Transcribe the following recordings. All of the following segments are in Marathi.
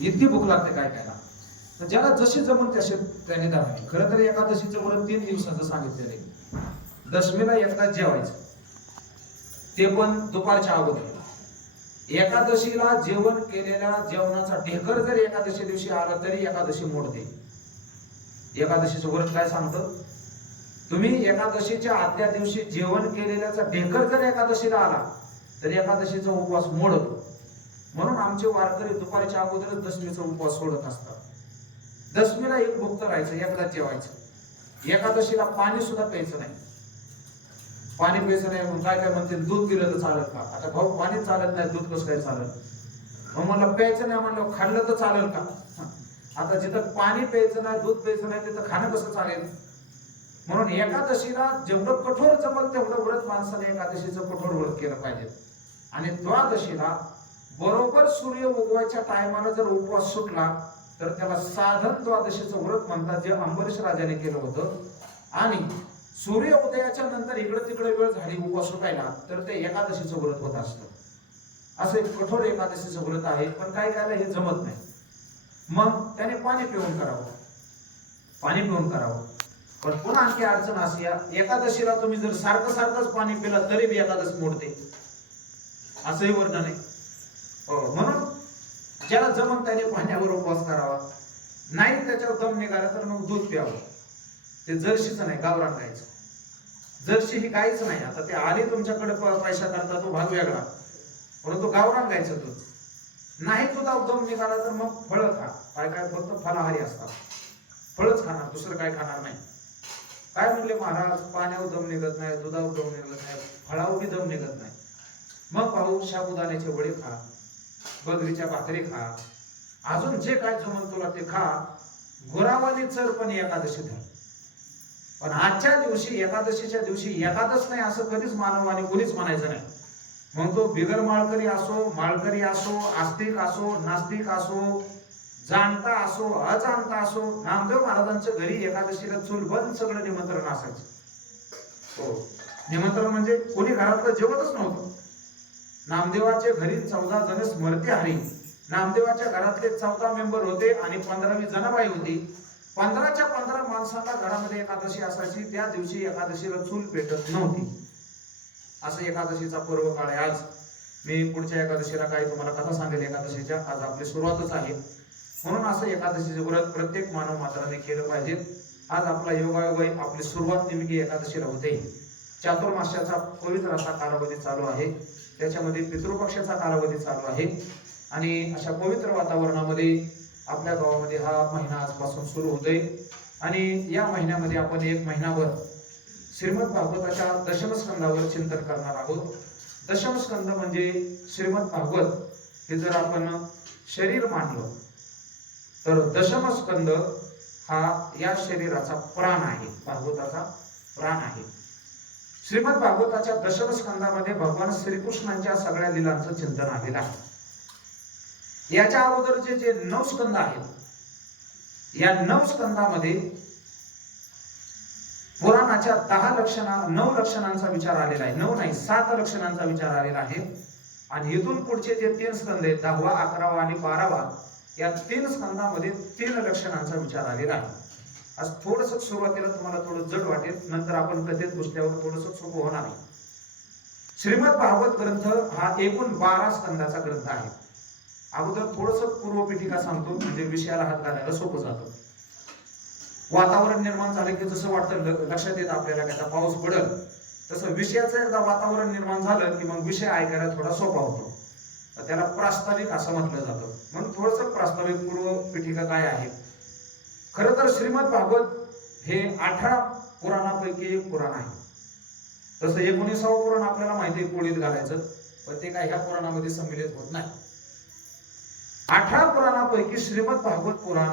इतकी भूक लागते काय खायला? ज्याला जशी जमून तसे त्याने धरावे खरं तर एकादशीचं व्रत तीन दिवसाचं सांगितलेलं आहे. दशमीला एकदा जेवायचं. ते पण दुपारच्या अगोदर. एकादशीला जेवण केलेल्या जेवणाचा ढेकर जर एकादशी दिवशी आला तरी एकादशी मोडते. एकादशीचं व्रत काय सांगतं? तुम्ही एकादशीच्या आदल्या दिवशी जेवण केलेल्याचा ढेकर जर एकादशीला आला तर एकादशीचा उपवास मोडतो. म्हणून आमचे वारकरी दुपारच्या अगोदरच दशमीचा उपवास सोडत असतात. दशमीला एक भुक्त राहायचं एकदा जेवायचं. एकादशीला पाणी सुद्धा प्यायचं नाही. पाणी प्यायचं नाही म्हणून काय काय म्हणते दूध दिलं तर चालत का? आता भाऊ पाणी चालत नाही दूध कसं काय चालत? मग मला प्यायचं नाही म्हणलं खाल्लं तर चालेल का? आता जिथं पाणी प्यायचं नाही दूध प्यायचं नाही तिथं खाणं कसं चालेल? म्हणून एकादशीला जेवढं कठोर जमल तेवढं व्रत माणसाने एकादशीचं कठोर व्रत केलं पाहिजे. आणि द्वादशीला बरोबर सूर्य उगवायच्या टायमाला जर उपवास सुटला तर त्याला साधन द्वादशीचं व्रत म्हणतात जे अंबरीश राजाने केलं होतं. आणि सूर्य उदयाच्या नंतर इकडे तिकडे वेळ झाली उपवास सुटायला तर ते एकादशीचं व्रत होत असतं. असं एक कठोर एकादशीचं व्रत आहे पण काय करायला हे जमत नाही. मग त्याने पाणी पिऊन करावं. पाणी पिऊन करावं. पण पुन्हा आणखी अडचण अशी एकादशीला तुम्ही जर सारखं सारखंच पाणी पिलं तरी बी एकादश मोडते. असंही वर्णन आहे. हो, म्हणून ज्याला जमन त्याने पाण्यावर उपवास करावा. नाही त्याच्यावर दम निघाला तर मग दूध प्यावं. ते जर्शीचं नाही गावरान गायचं जर्शी ही काहीच नाही. आता ते आले तुमच्याकडे प- पैसा करता तो भाग वेगळा. परंतु गावरान गायचं दूध. नाही तुझा दम निघाला तर मग फळं खा. काय काय फक्त फलाहारी असतात. फळच खाणार दुसरं काय खाणार नाही. काय म्हणले महाराज? पाण्यावर दम निघत नाही दुधावर दम निघत नाही फळावर दम निघत नाही. मग पाहू शाबुदाण्याचे वडे खा. बगरीच्या भाकरी खा. अजून जे काय जमल तुला ते खा. गुरावाली चर पण एकादशी धर. पण आजच्या दिवशी एकादशीच्या दिवशी एकादश नाही असं कधीच मानवाने कोणीच म्हणायचं नाही. मग तो बिगर माळकरी असो माळकरी असो आस्तिक असो नास्तिक असो जाणता असो अजाणता असो नामदेव महाराजांच्या घरी एकादशीला चूल बंद सगळं निमंत्रण असायचं. हो. निमंत्रण म्हणजे कोणी घरातलं जेवतच नव्हतं. नामदेवाच्या घरी चौदा जण स्मरते हरी नामदेवाच्या घरातले चौदा मेंबर होते आणि पंधरावी जनाबाई होती. पंधराच्या पंधरा माणसांना घरामध्ये एकादशी असायची. त्या दिवशी एकादशीला चूल पेटत नव्हती. असं एकादशीचा पर्व काळ आहे आज. मी पुढच्या एकादशीला काही तुम्हाला कथा सांगेल. एकादशीच्या आज आपली सुरुवातच आहे. म्हणून असं एकादशीचे व्रत प्रत्येक मानव मात्राने केलं पाहिजे. आज आपला योगायोग आपली सुरुवात नेमकी एकादशीला होते. चातुर्मास्याचा पवित्र असा कालावधी चालू आहे. त्याच्यामध्ये पितृपक्षाचा कालावधी चालू आहे. आणि अशा पवित्र वातावरणामध्ये आपल्या गावामध्ये हा महिना आजपासून सुरू होतोय. आणि या महिन्यामध्ये आपण एक महिनाभर श्रीमद भागवताच्या दशमस्कंदावर चिंतन करणार आहोत. दशमस्कंद म्हणजे श्रीमद भागवत हे जर आपण शरीर मानलं तर दशमस्कंद हा या शरीराचा प्राण आहे भागवताचा प्राण आहे. श्रीमद भागवताच्या दशमस्कंदामध्ये भगवान श्रीकृष्णांच्या सगळ्या लिलांचं चिंतन आलेलं आहे. याच्या अगोदरचे जे नऊ स्कंद आहेत या नऊ स्कंदामध्ये पुराणाच्या दहा लक्षणा नऊ लक्षणांचा विचार आलेला आहे. नऊ नाही सात लक्षणांचा विचार आलेला आहे. आणि इथून पुढचे जे तीन स्कंद आहेत दहावा अकरावा आणि बारावा या तीन स्कंदामध्ये तीन लक्षणांचा विचार आलेला आहे. आज थोडस सुरुवातीला तुम्हाला थोडं जड वाटेल नंतर आपण कथेत घुसल्यावर थोडस सोपं होणार आहे श्रीमद भागवत ग्रंथ हा एकूण बारा स्कंदाचा ग्रंथ आहे. अगोदर थोडस पूर्वपीठिका सांगतो म्हणजे विषयाला हात घालायला सोपं जातं. वातावरण निर्माण झालं की जसं वाटतं लक्षात येतं आपल्याला की आता पाऊस पडल. तसं विषयाचं एकदा वातावरण निर्माण झालं की मग विषय ऐकायला थोडा सोपा होतो. त्याला प्रास्ताविक असं म्हटलं जातं. म्हणून थोडस प्रास्ताविक पूर्व पीठिका काय आहे? खरं तर श्रीमद भागवत हे अठरा पुराणापैकी एक पुराण आहे. तसं एकोणीसावं पुराण आपल्याला माहिती आहे पोळीत घालायचं. पण ते काय ह्या पुराणामध्ये सम्मिलित होत नाही. अठरा पुराणापैकी श्रीमद भागवत पुराण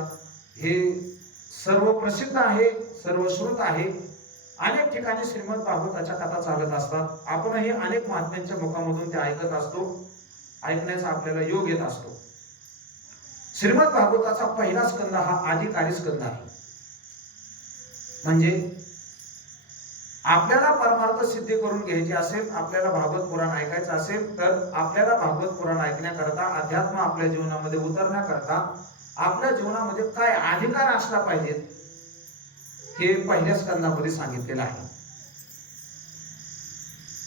हे सर्व प्रसिद्ध आहे सर्वश्रुत आहे. अनेक ठिकाणी श्रीमद भागवताच्या कथा चालत असतात. आपणही अनेक महात्म्यांच्या मुखामधून ते ऐकत असतो. ऐकण्याचा आपल्याला योग येत असतो. श्रीमद भागवताचा पहिला स्कंद हा आधिकारी स्कंद आहे. म्हणजे आपल्याला परमार्थ सिद्धी करून घ्यायची असेल आपल्याला भागवत पुराण ऐकायचं असेल तर आपल्याला भागवत पुराण ऐकण्याकरता अध्यात्म आपल्या जीवनामध्ये उतरण्याकरता आपल्या जीवनामध्ये काय अधिकार असला पाहिजेत हे पहिल्या स्कंदामध्ये सांगितलेलं आहे.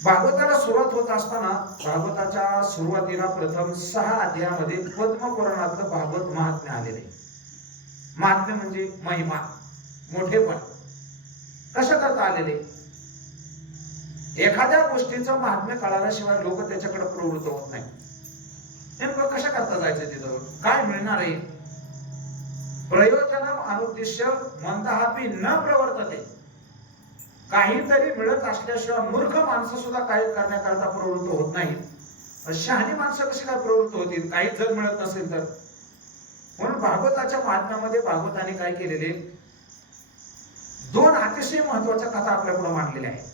भागवताला सुरुवात होत असताना भागवताच्या सुरुवातीला प्रथम सहा अध्यायामध्ये पद्मपुराणातलं भागवत महात्म्य आलेले. महात्म्य म्हणजे महिमा मोठेपण. कशा करता आलेले? एखाद्या गोष्टीचं महात्म्य कळाल्याशिवाय लोक त्याच्याकडे प्रवृत्त होत नाही. नेमकं कशा करता जायचं तिथं? काय मिळणार आहे? प्रयोजन अनुद्दिश्य मंदहापी न प्रवर्तते. काहीतरी मिळत असल्याशिवाय मूर्ख माणसं सुद्धा काही करण्याकरता प्रवृत्त होत नाही शहाणी माणसं कशी काय प्रवृत्त होतील? काही जर मिळत नसेल तर. म्हणून भागवताच्या महात्म्यामध्ये भागवताने काय केलेले? दोन अतिशय महत्त्वाच्या कथा आपल्या पुढे मांडलेल्या आहेत.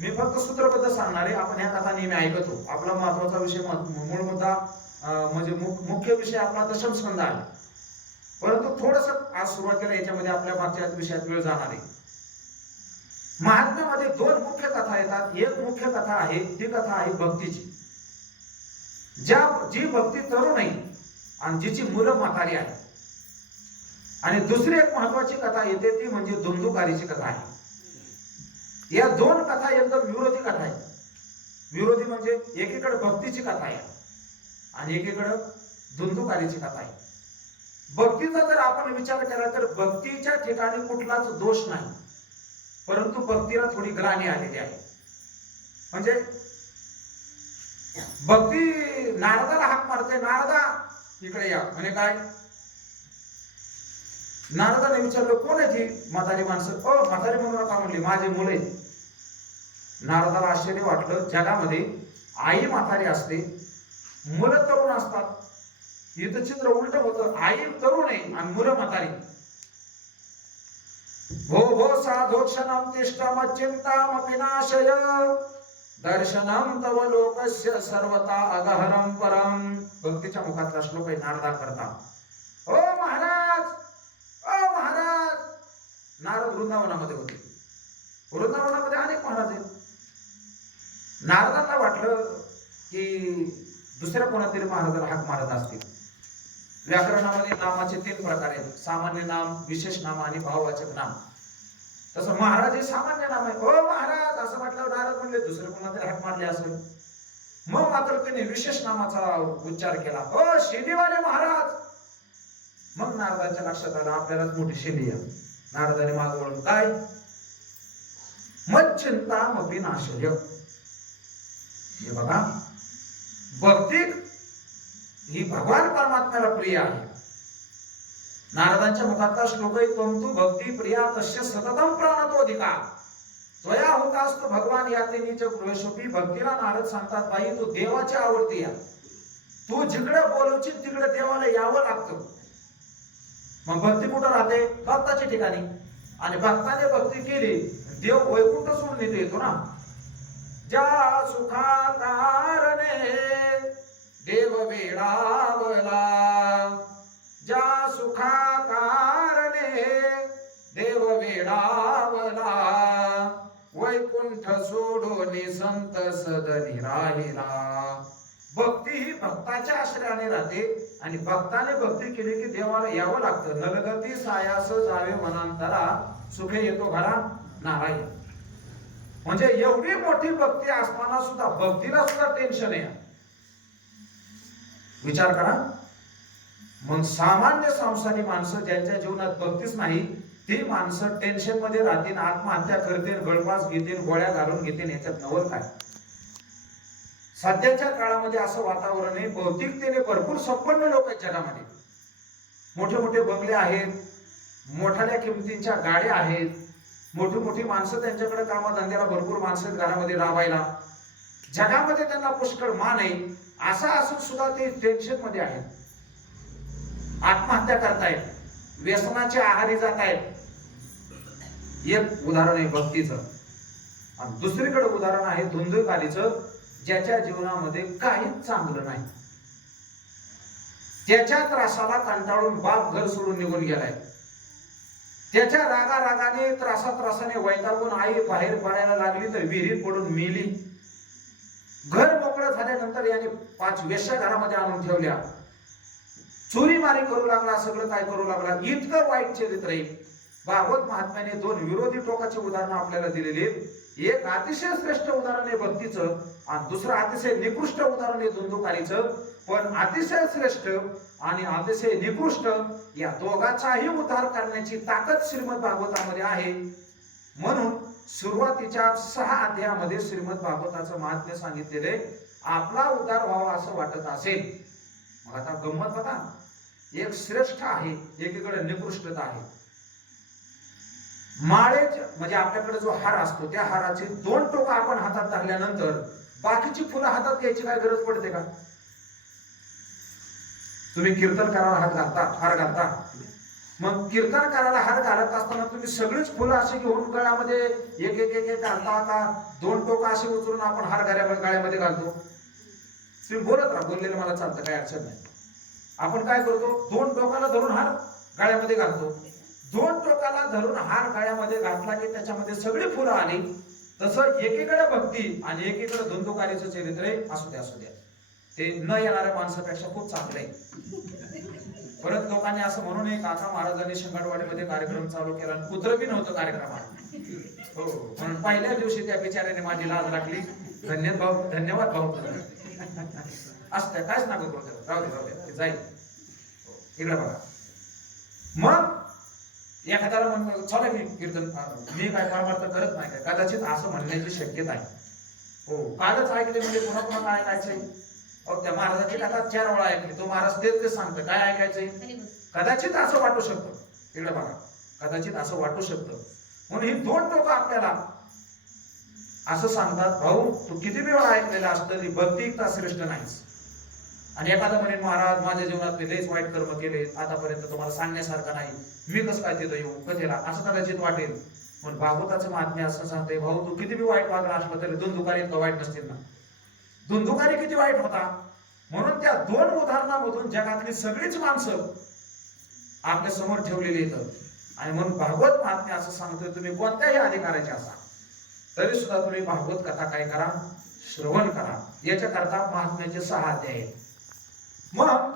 मी फक्त सूत्रबद्ध सांगणार आहे. आपण ह्या कथा नेहमी ऐकतो. आपला महत्त्वाचा विषय मूळ मुद्दा म्हणजे मुख्य विषय आपला दशम स्कंद आहे. परंतु थोडस आज सुरुवातीला याच्यामध्ये आपल्या मागच्या विषयात वेळ जाणार आहे. महात्म्यामध्ये दोन मुख्य कथा येतात. एक मुख्य कथा आहे ती कथा आहे भक्तीची. ज्या जी भक्ती तरुण आहे आणि जिची मुलं म्हातारी आहे आणि दुसरी एक महत्वाची कथा येते ती म्हणजे धुंदुकारीची कथा आहे. या दोन कथा एकदम विरोधी कथा आहेत. विरोधी म्हणजे एकीकडे भक्तीची कथा आहे आणि एकीकडे धुंदुकारीची कथा आहे. भक्तीचा जर आपण विचार केला तर भक्तीच्या ठिकाणी कुठलाच दोष नाही. परंतु भक्तीला थोडी ग्लानी आलेली आहे. म्हणजे भक्ती नारदाला हाक मारते नारदा इकडे या. म्हणे काय? नारदाने विचारलं कोण आहे ती म्हातारी माणसं? ओ म्हातारी म्हणून का म्हणली माझी मुले नारदाला आश्चर्य वाटलं जगामध्ये आई म्हातारी असते मुलं तरुण असतात. इथं चित्र उलट होतं आई तरुण आहे आणि मुलं म्हातारी. भो भो साधोक्षणं तिष्ठम चिंताम विनाशय। दर्शनम तव लोकस्य सर्वता अगहरम परम। भक्तीच्या मुखातला श्लोक आहे नारदा करता। ओ महाराज! ओ महाराज! नारद वृंदावनामध्ये होते। वृंदावनामध्ये अनेक महाराज आहेत। नारदांना वाटलं की दुसऱ्या कोणातरी महाराजाला हाक मारत असतील। व्याकरणामध्ये नामाचे तीन प्रकार आहेत। सामान्य नाम विशेष नाम आणि भाववाचक नाम। तसं महाराज हे सामान्य नाम आहे. हो महाराज असं म्हटल्यावर नारद म्हणले दुसरे कोणातरी हात मारले असेल. मग मात्र त्याने विशेष नामाचा उच्चार केला. हो शिंदेवाले महाराज! मग नारदाच्या लक्षात आलं आपल्यालाच मोठी शिंदी आहे. नारदाने माग वळून काय? मग चिंता मपी नाशय. हे बघा भक्ती ही भगवान परमात्म्याला प्रिय आहे. नारदांच्या मुखातला श्लोक आहे तंतु भक्ती प्रिया तस्य सततम प्राणतो प्राणतोधिका त्वया तो भगवान याते नीच गृहशोपी भक्तीला नारद सांगतात बाई तू देवाची आवडती या तू जिकडे बोलवची तिकडे देवाला यावं लागतं. मग भक्ती कुठं राहते? भक्ताच्या ठिकाणी. आणि भक्ताने भक्ती केली देव वैकुंठ सोडून देतो येतो ना. ज्या सुखा कारणे देव वेळावला ज्या सुखा कारणे देव वेडावला वैकुंठ सोडून संत सदनी राहिला. भक्ती ही भक्ताच्या आश्रयाने राहते आणि भक्ताने भक्ती केली की देवाला यावं लागतं. नलगती सायास जावे मनांतरा सुखे येतो घरा नारायण. म्हणजे एवढी मोठी भक्ती असताना सुद्धा भक्तीला सुद्धा टेन्शन आहे. विचार करा. मग सामान्य संसारी माणसं ज्यांच्या जीवनात भक्तीच नाही ती माणसं टेन्शनमध्ये राहतील आत्महत्या करतील गळपास घेतील गोळ्या घालून घेतील याच्यात नवल काय? सध्याच्या काळामध्ये असं वातावरण आहे भौतिकतेने भरपूर संपन्न लोक आहेत जगामध्ये. मोठे मोठे बंगले आहेत मोठ्या किमतींच्या गाड्या आहेत मोठी मोठी माणसं त्यांच्याकडे कामधंद्याला भरपूर माणसं आहेत घरामध्ये राबायला. जगामध्ये त्यांना पुष्कळ मान आहे असा असून सुद्धा ते टेन्शनमध्ये आहेत. आत्महत्या करतायत. व्यसनाच्या आहारी जात आहेत एक उदाहरण आहे भक्तीचं. आणि दुसरीकडे उदाहरण आहे धुंदकालीचं ज्याच्या जीवनामध्ये काहीच चांगलं नाही. त्याच्या त्रासाला कंटाळून बाप घर सोडून निघून गेलाय. त्याच्या रागा रागाने त्रासा त्रासाने वैतागून आई बाहेर पडायला लागली तर विहिरीत पडून मेली. घर मोकळं झाल्यानंतर याने पाच वेश्या घरामध्ये आणून ठेवल्या. चोरी मारी करू लागला सगळं काय करू लागला इतकं वाईट चरित्र आहे. भागवत महात्म्याने दोन विरोधी टोकाचे उदाहरण आपल्याला दिलेले आहेत. एक अतिशय श्रेष्ठ उदाहरण आहे भक्तीचं आणि दुसरं अतिशय निकृष्ट उदाहरण आहे धुंदुकारीचं पण अतिशय श्रेष्ठ आणि अतिशय निकृष्ट या दोघांचाही उद्धार करण्याची ताकद श्रीमद भागवतामध्ये आहे. म्हणून सुरुवातीच्या सहा अध्यायामध्ये श्रीमद भागवताचं महात्म्य सांगितलेले आपला उद्धार व्हावा असं वाटत असेल. मग आता गंमत बघा. एक श्रेष्ठ आहे एकीकडे निकृष्टता आहे. माळेच म्हणजे आपल्याकडे जो हार असतो त्या हाराचे दोन टोकं आपण हातात धरल्यानंतर बाकीची फुलं हातात घ्यायची काय गरज पडते का? तुम्ही कीर्तन करायला हात घालता हार घालता? मग कीर्तन करायला हार घालत असताना तुम्ही सगळीच फुलं अशी घेऊन गळ्यामध्ये एक एक एक एक घालता का? दोन टोकं असे उचलून आपण हार गळ्या गळ्यामध्ये घालतो. तुम्ही बोलत राहा बोललेलं मला चालतं काही अडचण नाही. आपण काय करतो? दोन टोकाला धरून हार गाळ्यामध्ये घालतो. दोन टोकाला धरून हार गाळ्यामध्ये घातला की त्याच्यामध्ये सगळी फुलं आली. तसं एकीकडे भक्ती आणि एकीकडे धुंदुकारीचं चरित्र आहे असू द्या असू द्या. ते न येणाऱ्या माणसापेक्षा खूप चांगलं आहे. परत लोकांनी असं म्हणू नये काका महाराजांनी शिंगाडवाडीमध्ये कार्यक्रम चालू केला आणि कुत्र बी नव्हतं कार्यक्रमात. हो म्हणून पहिल्या दिवशी त्या बिचाऱ्याने माझी लाज राखली धन्यवाद भाऊ धन्यवाद भाऊ. असं कायच नका करू राहू दे राहू दे. ते जाईल. इकडे बघा. मग एखाद्याला म्हणतो चला मी कीर्तन मी काय परमार्थ करत नाही काय? कदाचित असं म्हणण्याची शक्यता आहे. हो कालच ऐकले म्हणजे पुन्हा पुन्हा काय ऐकायचंय? अहो त्या महाराजाची कथा चार वेळा ऐकली. तो महाराज तेच ते सांगतो काय ऐकायचंय? कदाचित असं वाटू शकतं. इकडे बघा. कदाचित असं वाटू शकतं. म्हणून ही दोन टोकं आपल्याला असं सांगतात भाऊ तू किती वेळा ऐकलेलं असतं? ती भक्ती का श्रेष्ठ नाहीच आणि एखादा म्हणेल महाराज माझ्या जीवनात मी लईच वाईट कर्म केले आतापर्यंत तुम्हाला सांगण्यासारखं नाही. मी कसं काय तिथं येऊ? कथेला असं कदाचित वाटेल. पण भागवताचं महात्म्य असं सांगते भाऊ तू किती बी वाईट वागला असलं तरी दोन दुकाने इतकं वाईट नसतील ना. धुंदुकारी किती वाईट होता? म्हणून त्या दोन उदाहरणामधून जगातली सगळीच माणसं आपल्यासमोर ठेवलेली येतं आणि म्हणून भागवत महात्म्य असं सांगतोय तुम्ही कोणत्याही अधिकाराचे असा. तरी सुद्धा तुम्ही भागवत कथा काय करा? श्रवण करा. याच्याकरता महात्म्याचे सहा अध्याय आहेत. मग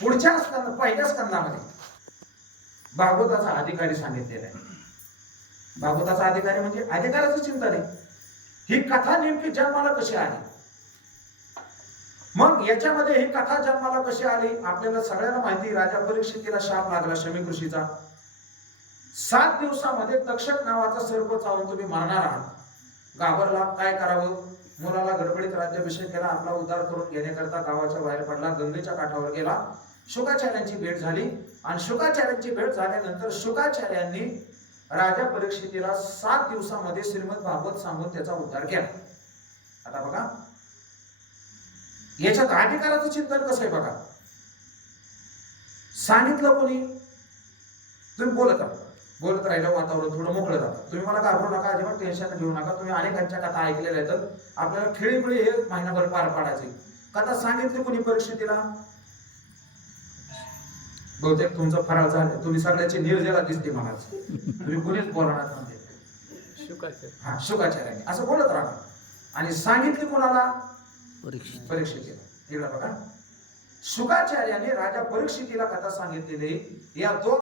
पुढच्या स्कंद पहिल्या स्कंदामध्ये भागवताचा अधिकारी सांगितलेला आहे. भागवताचा अधिकारी म्हणजे अधिकाराचं चिंता नाही ही कथा नेमकी जन्माला कशी आली? मग याच्यामध्ये ही कथा जन्माला कशी आली? आपल्याला सगळ्यांना माहिती राजा परीक्षितीला शाप लागला शमी ऋषीचा. सात दिवसामध्ये तक्षक नावाचा सर्प चावून तुम्ही मारणार आहात. घाबरला काय करावं? मुलाला गडबडीत राज्याभिषेक केला आपला उद्धार करून घेण्याकरता गावाच्या बाहेर पडला गंगेच्या काठावर गेला. शुकाचार्यांची भेट झाली. आणि शुकाचार्यांची भेट झाल्यानंतर शुकाचार्यांनी राजा परीक्षितीला सात दिवसामध्ये श्रीमद भागवत सांगून त्याचा उद्धार केला. आता बघा. याच्यात अधिकाराचं चिंतन कसं आहे बघा? सांगितलं कोणी? तुम्ही बोलत आहात. बोलत राहिलं वातावरण थोडं मोकळं राहतं तुम्ही मला घाबरू नका अजिबात टेन्शन घेऊ नका. तुम्ही अनेकांच्या कथा ऐकलेल्या आहेत. आपल्याला खेळीमुळे हे महिनाभर पार पाडायचे. कथा सांगितली कोणी परीक्षेतीला? बहुतेक तुमचा फराळ झाला. तुम्ही सगळ्याची निर्जला दिसते मला तुम्ही कोणीच बोलणार म्हणजे हा शुकाचार्याने. असं बोलत राहा. आणि सांगितली कोणाला? परीक्षित. परीक्षितीला. इकडे बघा. शुकाचार्याने राजा परीक्षितीला कथा सांगितलेली. या दोन